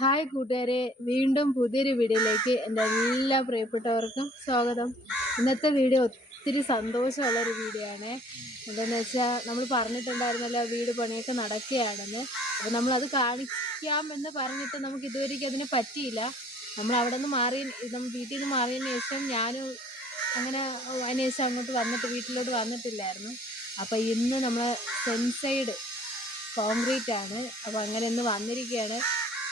Hi കൂട്ടുകാരെ വീണ്ടും പുതിയൊരു വീഡിയോയിലേക്ക് എന്റെ എല്ലാ പ്രിയപ്പെട്ടവർക്കും സ്വാഗതം. ഇന്നത്തെ വീഡിയോ ഒത്തിരി സന്തോഷമുള്ള ഒരു വീഡിയോ ആണ്. എന്താണെന്ന് വെച്ചാൽ നമ്മൾ പറഞ്ഞിട്ടുണ്ടായിരുന്നല്ലോ വീട് പണിയൊക്കെ നടക്കുകയാണെന്ന്. അപ്പോൾ നമ്മളത് കാണിക്കാം എന്ന് പറഞ്ഞിട്ട് നമുക്ക് ഇതുവരെയ്ക്ക് അതിനെ പറ്റിയില്ല. നമ്മൾ അവിടെ നിന്ന് മാറി നമ്മൾ വീട്ടിൽ നിന്ന് മാറിയതിന് ശേഷം ഞാനും അങ്ങനെ അതിന് ശേഷം അങ്ങോട്ട് വന്നിട്ട് വീട്ടിലോട്ട് വന്നിട്ടില്ലായിരുന്നു. അപ്പോൾ ഇന്ന് നമ്മൾ സെൻസൈഡ് കോൺക്രീറ്റ് ആണ് അപ്പോൾ അങ്ങനെ ഇന്ന് വന്നിരിക്കുകയാണ്.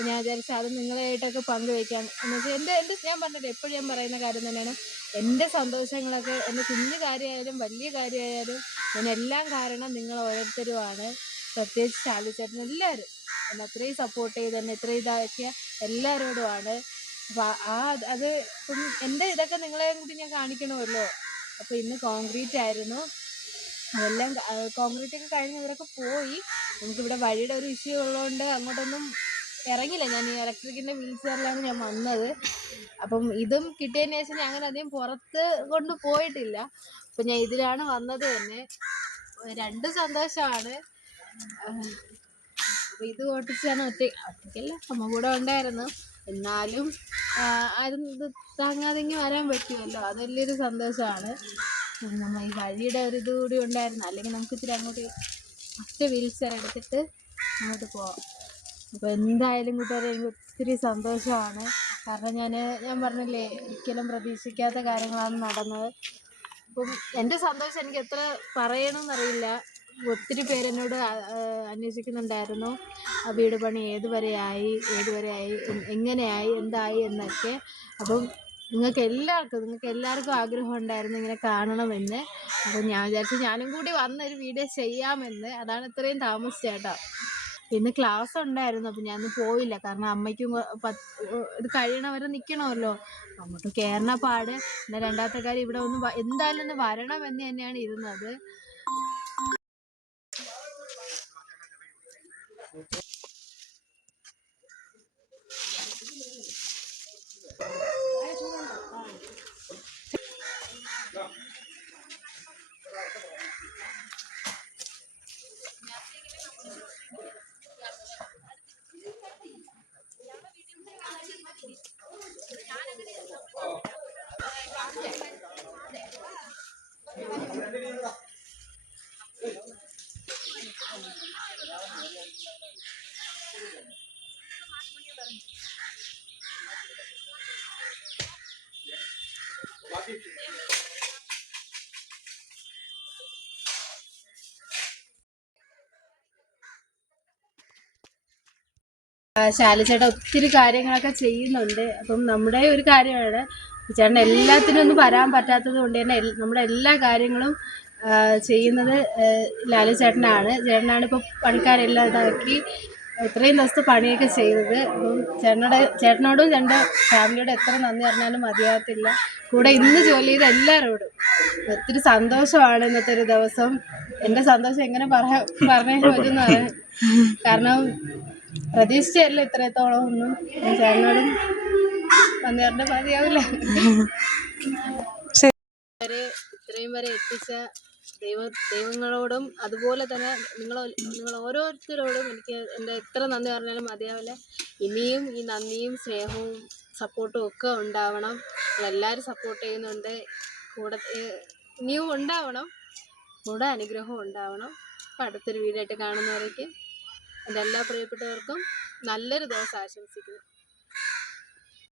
ഞാൻ വിചാരിച്ചു അത് നിങ്ങളായിട്ടൊക്കെ പങ്കുവയ്ക്കാം എന്ന് വെച്ചാൽ എന്റെ എന്റെ ഞാൻ പറഞ്ഞിട്ട് എപ്പോഴും ഞാൻ പറയുന്ന കാര്യം തന്നെയാണ്. എന്റെ സന്തോഷങ്ങളൊക്കെ എന്റെ കുഞ്ഞു കാര്യമായാലും വലിയ കാര്യമായാലും അതിനെല്ലാം കാരണം നിങ്ങൾ ഓരോരുത്തരുമാണ്. പ്രത്യേകിച്ച് ശാലിച്ചേട്ടൻ എല്ലാവരും. എന്നെ അത്രയും സപ്പോർട്ട് ചെയ്ത് എന്നെ ഇത്രയും ഇതാക്കിയ എല്ലാവരോടുമാണ്. ആ അത് ഇപ്പം എന്റെ ഇതൊക്കെ നിങ്ങളെ കൂടി ഞാൻ കാണിക്കണമല്ലോ. അപ്പോൾ ഇന്ന് കോൺക്രീറ്റ് ആയിരുന്നു. അതെല്ലാം കോൺക്രീറ്റ് ഒക്കെ കഴിഞ്ഞ് ഇവരൊക്കെ പോയി. നമുക്കിവിടെ വഴിയുടെ ഒരു ഇഷ്യൂ ഉള്ളതുകൊണ്ട് അങ്ങോട്ടൊന്നും ഇറങ്ങില്ല ഞാൻ ഈ ഇലക്ട്രിക്കിന്റെ വീൽ ചെയറിലാണ് ഞാൻ വന്നത്. അപ്പം ഇതും കിട്ടിയതിന് ശേഷം ഞാൻ അങ്ങനെ അധികം പുറത്ത് കൊണ്ട് പോയിട്ടില്ല. അപ്പം ഞാൻ ഇതിലാണ് വന്നത് തന്നെ. രണ്ട് സന്തോഷമാണ്. അപ്പോൾ ഇത് ഓട്ടിച്ചാണ് ഒറ്റ ഒറ്റയ്ക്കല്ല അമ്മ കൂടെ ഉണ്ടായിരുന്നു. എന്നാലും ഇത് താങ്ങാതെ ഇങ്ങനെ വരാൻ പറ്റുമല്ലോ. അത് വലിയൊരു സന്തോഷമാണ്. നമ്മൾ ഈ വഴിയുടെ ഒരു ഇത് കൂടി ഉണ്ടായിരുന്നു. അല്ലെങ്കിൽ നമുക്ക് ഇച്ചിരി അങ്ങോട്ട് ഒറ്റ വീൽ ചെയർ എടുത്തിട്ട് അങ്ങോട്ട് പോവാം. അപ്പോൾ എന്തായാലും കൂട്ടുകാരെ എനിക്ക് ഒത്തിരി സന്തോഷമാണ്. കാരണം ഞാൻ ഞാൻ പറഞ്ഞില്ലേ ഒരിക്കലും പ്രതീക്ഷിക്കാത്ത കാര്യങ്ങളാണ് നടന്നത്. അപ്പം എന്റെ സന്തോഷം എനിക്ക് എത്ര പറയണമെന്നറിയില്ല ഒത്തിരി പേരെന്നോട് അന്വേഷിക്കുന്നുണ്ടായിരുന്നു. ആ വീട് പണി ഏതുവരെ ആയി ഏതുവരെ ആയി എങ്ങനെയായി എന്തായി എന്നൊക്കെ. അപ്പം നിങ്ങൾക്ക് എല്ലാവർക്കും നിങ്ങൾക്ക് എല്ലാവർക്കും ആഗ്രഹം ഉണ്ടായിരുന്നു ഇങ്ങനെ കാണണമെന്ന്. അപ്പം ഞാൻ വിചാരിച്ചു ഞാനും കൂടി വന്നൊരു വീഡിയോ ചെയ്യാമെന്ന്. അതാണ് ഇത്രയും താമസിച്ചേട്ടോ ഇന്ന് ക്ലാസ് ഉണ്ടായിരുന്നു അപ്പം ഞാൻ പോയില്ല. കാരണം അമ്മയ്ക്കും ഇത് കഴിയണവരെ നിൽക്കണമല്ലോ അങ്ങോട്ട് കയറണ പാട്. എന്നാൽ രണ്ടാമത്തെ കാര്യം ഇവിടെ ഒന്ന് എന്തായാലും ഒന്ന് വരണം എന്ന് തന്നെയാണ് ഇരുന്നത്. ശാലിച്ചേട്ടൻ ഒത്തിരി കാര്യങ്ങളൊക്കെ ചെയ്യുന്നുണ്ട്. അപ്പം നമ്മുടെ ഒരു കാര്യമാണ്. ചേട്ടൻ എല്ലാത്തിനും ഒന്നും വരാൻ പറ്റാത്തത് കൊണ്ട് തന്നെ നമ്മുടെ എല്ലാ കാര്യങ്ങളും ചെയ്യുന്നത് ലാലു ചേട്ടനാണ്. ചേട്ടനാണ് ഇപ്പോൾ പണിക്കാരെല്ലാം ഇതാക്കി ഇത്രയും ദിവസത്തെ പണിയൊക്കെ ചെയ്തത്. അപ്പം ചേട്ടനോട് ചേട്ടനോടും ചേട്ടന്റെ ഫാമിലിയോട് എത്ര നന്ദി പറഞ്ഞാലും മതിയാകത്തില്ല. കൂടെ ഇന്ന് ജോലി ചെയ്ത എല്ലാവരോടും ഒത്തിരി സന്തോഷമാണ് ഇന്നത്തെ ഒരു ദിവസം. എന്റെ സന്തോഷം എങ്ങനെ പറയാ പറഞ്ഞു പറ്റുന്ന കാരണം പ്രതീക്ഷിച്ചല്ല ഇത്രത്തോളം ഒന്നും. ചേട്ടനോടും വന്നേറിന്റെ മതിയാവില്ല ഇത്രയും വരെ എത്തിച്ച ദൈവ ദൈവങ്ങളോടും അതുപോലെ തന്നെ നിങ്ങൾ നിങ്ങൾ ഓരോരുത്തരോടും എനിക്ക് എന്റെ എത്ര നന്ദി പറഞ്ഞാലും മതിയാവില്ല. ഇനിയും ഈ നന്ദിയും സ്നേഹവും സപ്പോർട്ടും ഒക്കെ ഉണ്ടാവണം. എല്ലാവരും സപ്പോർട്ട് ചെയ്യുന്നുണ്ട്. കൂടെ ഇനിയും ഉണ്ടാവണം. കൂടെ അനുഗ്രഹവും ഉണ്ടാവണം. അപ്പം അടുത്തൊരു വീഡിയോ ആയിട്ട് കാണുന്നവരേക്ക് എന്റെ എല്ലാ പ്രിയപ്പെട്ടവർക്കും നല്ലൊരു ദിവസം ആശംസിക്കുന്നു.